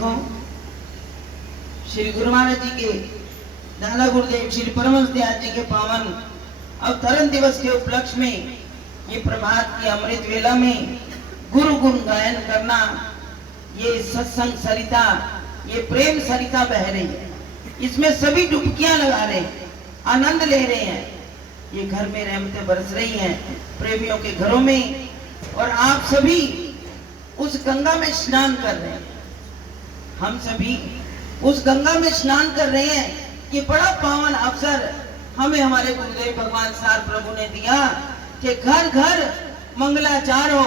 देखो, श्री गुरु महाराज जी के दादा गुरुदेव श्री परमहंस दयाल जी के पावन अवतरण दिवस के उपलक्ष्य में ये प्रभात की अमृत वेला में गुरु गुण गायन करना, ये सत्संग सरिता, ये प्रेम सरिता बह रही है, इसमें सभी डुबकियां लगा रहे हैं, आनंद ले रहे हैं। ये घर में रहमतें बरस रही हैं प्रेमियों के घरों में, और आप सभी उस गंगा में स्नान कर रहे हैं। हम सभी उस गंगा में स्नान कर रहे हैं। ये बड़ा पावन अवसर हमें हमारे गुरुदेव भगवान सार प्रभु ने दिया कि घर घर मंगलाचार हो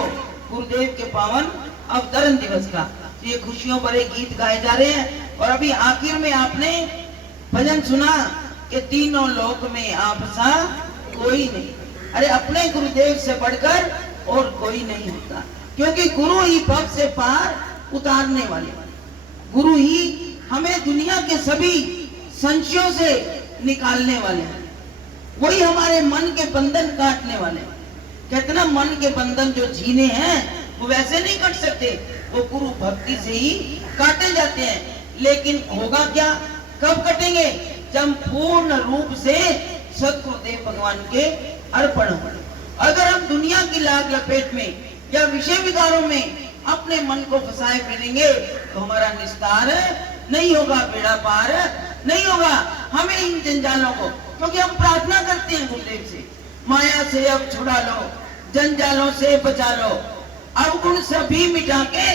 गुरुदेव के पावन अवतरण दिवस का। ये खुशियों भरे गीत गाए जा रहे हैं। और अभी आखिर में आपने भजन सुना कि तीनों लोक में आप सा कोई नहीं। अरे अपने गुरुदेव से बढ़कर और कोई नहीं होता, क्योंकि गुरु ही भव से पार उतारने वाले, गुरु ही हमें दुनिया के सभी संशयों से निकालने वाले हैं। वही हमारे मन के बंधन काटने वाले हैं। कहते ना, मन के बंधन जो जीने हैं वो वैसे नहीं कट सकते, वो गुरु भक्ति से ही काटे जाते हैं। लेकिन होगा क्या, कब कटेंगे? जब पूर्ण रूप से सद्गुरुदेव भगवान के अर्पण हो। अगर हम दुनिया की लाग लपेट में या विषय विकारों में अपने मन को फंसाए फिरेंगे तो हमारा निस्तार नहीं होगा, बेड़ा पार नहीं होगा। हमें इन जंजालों को, क्योंकि हम प्रार्थना करते हैं गुरुदेव से, माया से अब छुड़ा लो, जंजालों से बचा लो, अवगुण सभी मिटा के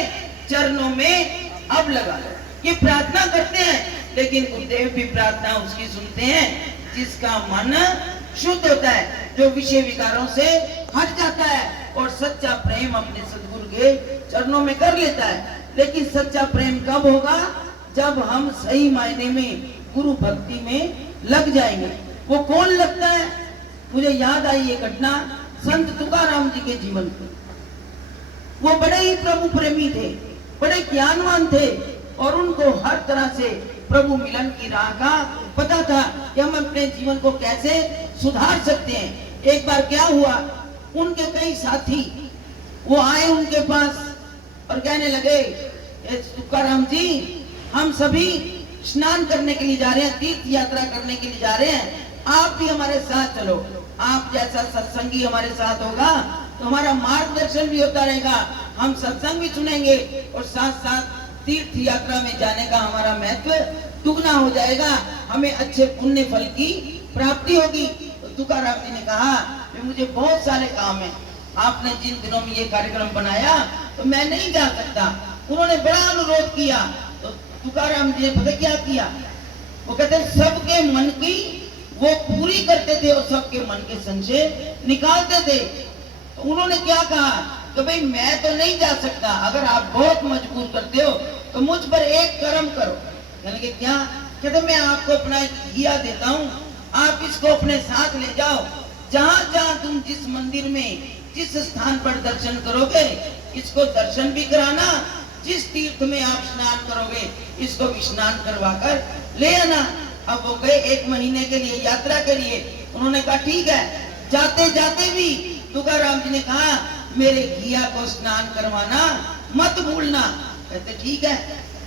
चरणों में अब लगा लो। ये प्रार्थना करते हैं, लेकिन गुरुदेव भी प्रार्थना उसकी सुनते हैं जिसका मन शुद्ध होता है, जो विषय विकारों से हट जाता है और सच्चा प्रेम अपने सद्गुरु के चरणों में कर लेता है। लेकिन सच्चा प्रेम कब होगा? जब हम सही मायने में गुरु भक्ति में लग जाएंगे। वो कौन लगता है? मुझे याद आई ये घटना संत तुकाराम जी के जीवन की। वो बड़े ही प्रभु प्रेमी थे, बड़े ज्ञानवान थे, और उनको हर तरह से प्रभु मिलन की राह का पता था कि हम अपने जीवन को कैसे सुधार सकते हैं। एक बार क्या हुआ, उनके कई साथी वो आए उनके पास और कहने लगे, तुकाराम जी, हम सभी स्नान करने के लिए जा रहे हैं, तीर्थ यात्रा करने के लिए जा रहे हैं, आप भी हमारे साथ चलो। आप जैसा सत्संगी हमारे साथ होगा तो हमारा मार्गदर्शन भी होता रहेगा, हम सत्संग भी सुनेंगे और साथ साथ तीर्थ यात्रा में जाने का हमारा महत्व दुगना हो जाएगा, हमें अच्छे पुण्य फल की प्राप्ति होगी। तो तुकाराम जी ने कहा कि मुझे बहुत सारे काम है, आपने जिन दिनों में ये कार्यक्रम बनाया तो मैं नहीं जा सकता। उन्होंने बड़ा अनुरोध किया, तो तुकाराम जी ने पता क्या किया, वो कहते सबके मन की वो पूरी करते थे और सबके मन के संशय निकालते थे। तो उन्होंने क्या कहा कि भाई मैं तो नहीं जा सकता, अगर आप बहुत मजबूर करते हो तो मुझ पर एक कर्म करो। यानी कि क्या? कहते मैं आपको अपना घिया देता हूँ, आप इसको अपने साथ ले जाओ, जहाँ जहाँ तुम जिस मंदिर में जिस स्थान पर दर्शन करोगे इसको दर्शन भी कराना, जिस तीर्थ में आप स्नान करोगे इसको भी स्नान करवा कर ले आना। अब वो गए 1 महीने के लिए यात्रा के लिए। उन्होंने कहा ठीक है। जाते जाते भी तुकाराम जी ने कहा मेरे घिया को स्नान करवाना मत भूलना। कहते ठीक है।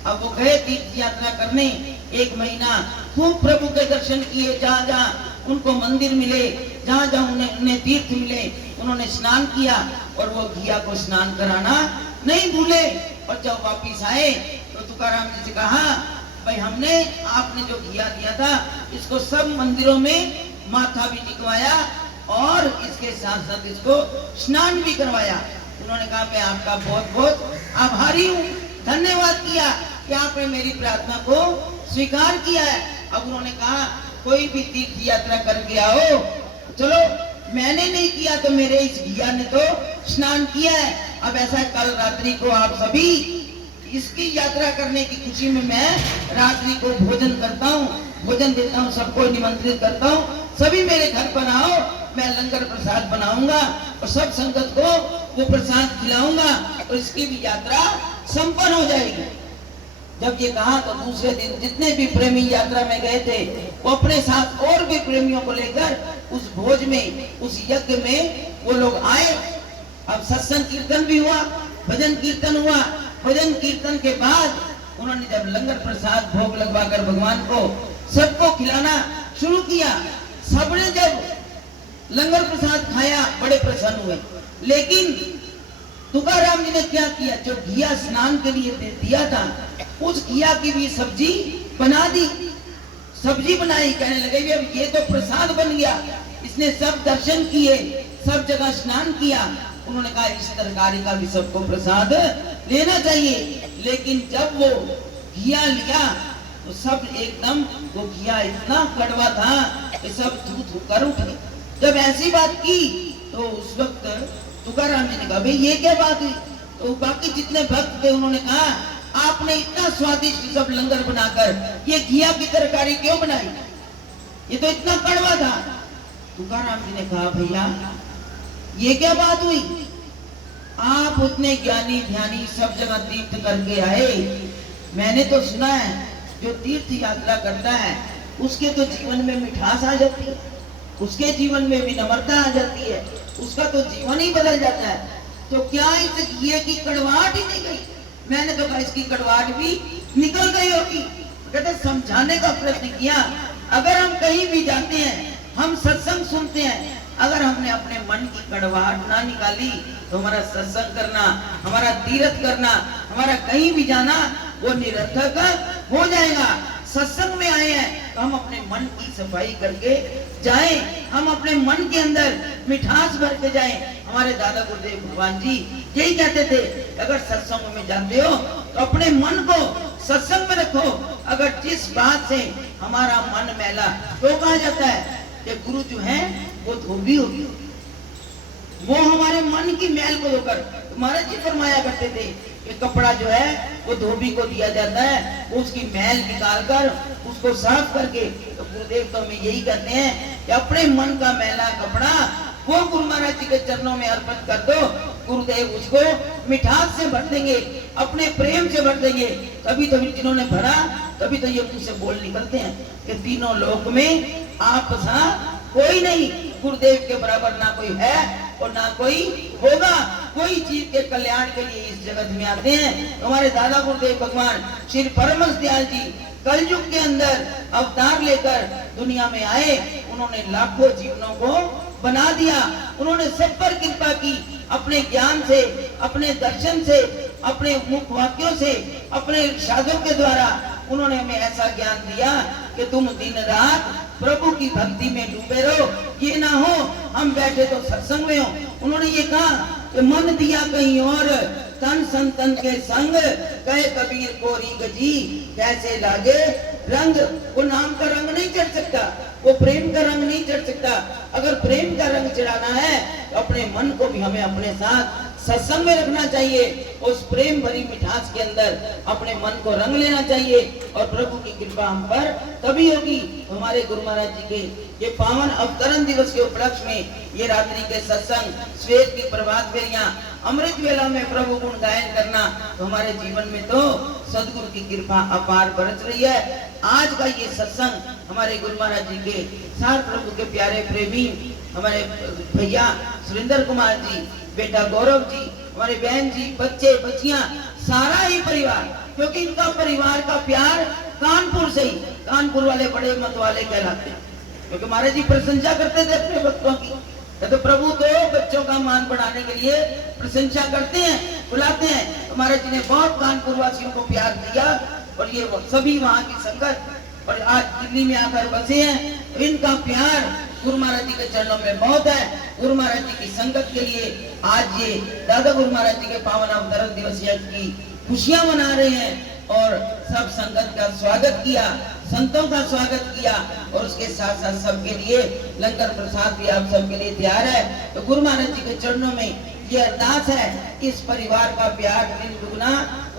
अब वो गए तीर्थ यात्रा करने, 1 महीना खूब प्रभु के दर्शन किए, जहाँ जहाँ उनको मंदिर मिले, जहाँ जहाँ उन्हें तीर्थ मिले उन्होंने स्नान किया, और वो घिया को स्नान कराना नहीं भूले। और जब वापिस आए तो तुकाराम जी से कहा भाई हमने आपने जो घिया दिया था इसको सब मंदिरों में माथा भी टिकवाया और इसके साथ साथ इसको स्नान भी करवाया। उन्होंने कहा मैं आपका बहुत बहुत आभारी हूँ, धन्यवाद किया कि आपने मेरी प्रार्थना को स्वीकार किया है। अब उन्होंने कहा कोई भी तीर्थ यात्रा करके आओ, चलो मैंने नहीं किया तो मेरे इस घिया ने तो स्नान किया है। अब ऐसा कल रात्रि को आप सभी इसकी यात्रा करने की खुशी में मैं रात्रि को भोजन करता हूँ, भोजन देता हूँ, सबको निमंत्रित करता हूँ, सभी मेरे घर पर आओ, मैं लंगर प्रसाद बनाऊंगा और सब संगत को वो प्रसाद खिलाऊंगा और इसकी भी यात्रा संपन्न हो जाएगी। जब ये कहा तो दूसरे दिन जितने भी प्रेमी यात्रा में गए थे वो अपने साथ और भी प्रेमियों को लेकर उस भोज में, उस यज्ञ में वो लोग आए। अब सत्संग कीर्तन भी हुआ, भजन कीर्तन हुआ। भजन कीर्तन के बाद उन्होंने जब लंगर प्रसाद भोग लगवाकर भगवान को सबको खिलाना शुरू किया, सबने जब लंगर प्रसाद खाया बड़े प्रसन्न हुए। लेकिन तुकाराम जी ने क्या किया, जो घिया स्नान के लिए दिया था उस घिया की भी सब्जी बना दी, सब्जी बनाई। कहने लगे अब ये तो प्रसाद बन गया, इसने सब दर्शन किए, सब जगह स्नान किया। उन्होंने कहा इस तरकारी का भी सबको प्रसाद लेना चाहिए। लेकिन जब वो घिया लिया तो सब एकदम, वो घिया इतना कड़वा था कि सब थू थू कर उठे। जब ऐसी बात की तो उस वक्त तुकाराम जी ने कहा भाई ये क्या बात हुई। तो बाकी जितने भक्त थे उन्होंने कहा आपने इतना स्वादिष्ट सब लंगर बनाकर ये घिया की तरकारी क्यों बनाई, ये तो इतना कड़वा था। तुकाराम जी ने कहा भैया ये क्या बात हुई, आप उतने ज्ञानी ध्यानी सब जगह तीर्थ करके आए, मैंने तो सुना है जो तीर्थ यात्रा करता है उसके तो जीवन में मिठास आ जाती है, उसके जीवन में विनम्रता आ जाती है, उसका तो जीवन ही बदल जाता है। तो क्या इस घिये की कड़वाहट ही नहीं गई? मैंने तो कहा इसकी कड़वाहट भी निकल गई होगी। कहते समझाने का प्रयत्न किया, अगर हम कहीं भी जाते हैं, हम सत्संग सुनते हैं, अगर हमने अपने मन की कड़वाहट ना निकाली तो हमारा सत्संग करना, हमारा तीर्थ करना, हमारा कहीं भी जाना वो निरर्थक हो जाएगा। सत्संग में आए हैं तो हम अपने मन की सफाई करके जाएं, हम अपने मन के अंदर मिठास भर के जाएं। हमारे दादा गुरुदेव भगवान जी यही कहते थे, अगर सत्संग में जाते हो तो अपने मन को सत्संग में रखो। अगर जिस बात से हमारा मन मैला, तो कहा जाता है कि गुरु जो है वो धोबी होगी, वो हमारे मन की मैल को धोकर, महाराज जी फरमाया करते थे कि कपड़ा जो है वो धोबी को दिया जाता है, उसकी मैल निकाल कर उसको साफ करके, तो गुरुदेव तो हमें यही कहते हैं कि अपने मन का मैला कपड़ा वो गुरु महाराज जी के चरणों में अर्पित कर दो, गुरुदेव उसको मिठास से भर देंगे, अपने प्रेम से भर देंगे। तभी जिन्होंने भरा तभी तो ये मुंह से बोल निकलते हैं कि तीनों लोक में आप सा कोई नहीं, गुरुदेव के बराबर ना कोई है और ना कोई होगा। कोई चीज के कल्याण के लिए इस जगत में आते हैं। हमारे दादा गुरुदेव भगवान श्री परमहंस दयाल जी कलयुग के अंदर अवतार लेकर दुनिया में आए, उन्होंने लाखों जीवनों को बना दिया, उन्होंने सब पर कृपा की, अपने ज्ञान से, अपने दर्शन से, अपने मुख वाक्यों से, अपने इरशादों के द्वारा उन्होंने हमें ऐसा ज्ञान दिया कि तुम दिन रात प्रभु की भक्ति में डूबे रहो, ये ना हो हम बैठे तो सत्संग में हो। उन्होंने ये कहा कि मन दिया कहीं और, तन संतन के संग, कहे कबीर कोरी गजी, कैसे लागे रंग। वो नाम का रंग नहीं चढ़ सकता, वो प्रेम का रंग नहीं चढ़ सकता। अगर प्रेम का रंग चढ़ाना है तो अपने मन को भी हमें अपने साथ सत्संग में रखना चाहिए, उस प्रेम भरी मिठास के अंदर अपने मन को रंग लेना चाहिए और प्रभु की कृपा हम पर तभी होगी। हमारे गुरु महाराज जी के ये पावन अवतरण दिवस के उपलक्ष्य में ये रात्रि के सत्संग, श्वेत की प्रभात फेरियां, अमृत वेला में प्रभु गुण गायन करना, तो हमारे जीवन में तो सदगुरु की कृपा अपार बरस रही है। आज का ये सत्संग हमारे गुरु महाराज जी के साथ प्रभु के प्यारे प्रेमी हमारे भैया सुरेंद्र कुमार जी, बेटा गौरव जी, हमारे बहन जी, बच्चे बच्चियां, सारा ही परिवार, क्योंकि इनका परिवार का प्यार कानपुर से ही, कानपुर वाले बड़े मत वाले कहलाते हैं, क्योंकि महाराज जी प्रशंसा करते थे अपने बच्चों की। तो प्रभु तो बच्चों का मान बढ़ाने के लिए प्रशंसा करते हैं, बुलाते हैं। तो महाराज जी ने बहुत कानपुर वासियों को प्यार दिया और ये सभी वहाँ की संगत और आज दिल्ली में आकर बसे हैं। इनका प्यार गुरु महाराज जी के चरणों में बहुत है। गुरु महाराज जी की संगत के लिए आज ये दादा गुरु महाराज जी के पावन अवतरण दिवस की खुशियां मना रहे हैं और सब संगत का स्वागत किया, संतों का स्वागत किया और उसके साथ साथ सबके लिए लंगर प्रसाद भी आप सबके लिए तैयार है। तो गुरु महाराज जी के चरणों में ये अरदास है कि इस परिवार का प्यार दिन दुगना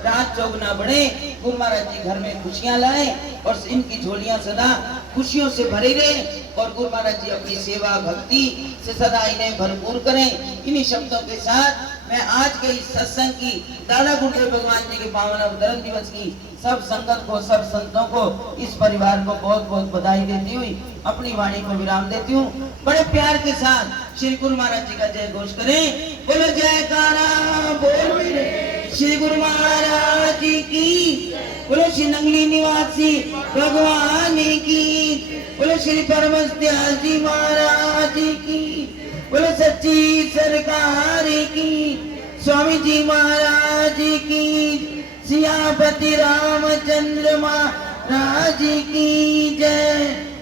रात चौगुना बढ़े, गुरु महाराज जी घर में खुशियां लाए और इनकी झोलियां सदा खुशियों से भरी रहे और गुरु महाराज जी अपनी सेवा भक्ति से सदा इन्हें भरपूर करें। इन्हीं शब्दों के साथ मैं आज के इस सत्संग की दादा गुरुदेव भगवान जी के पावन अवतरण दिवस की सब संगत को, सब संतों को, इस परिवार को बहुत बहुत बधाई देती हुई अपनी वाणी को विराम देती हूँ। बड़े प्यार के साथ श्री गुरु महाराज जी का जय घोष करें। बोलो जयकारा बोल मेरे श्री गुरु महाराज की, बोलो श्री नंगली निवासी भगवान की, बोलो श्री परमहंस जी महाराज की, बोलो सच्ची सरकार की, स्वामी जी महाराज की, सियापति रामचंद्र महाराज की जय।